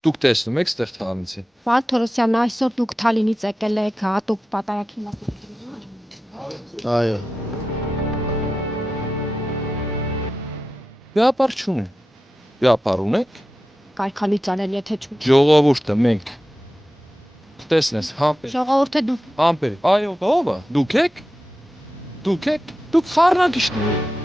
Դուք տեսնում եք ստեղ թաղանցին։ Վարդ Թորոսյան, այսօր դուք Թալինից եկել եք, հատուկ պատահական Այո։ Վիապար չունի։ Վիապար ունեք։ կայքանի ծարել, եթե չու։ Ժողովուրդը մենք տեսնես, համբեր։ Ժողովուրդը դու Համբեր։ Այո, ո՞վ է։ Դուք եք։ Դուք խառնակիչներ եք։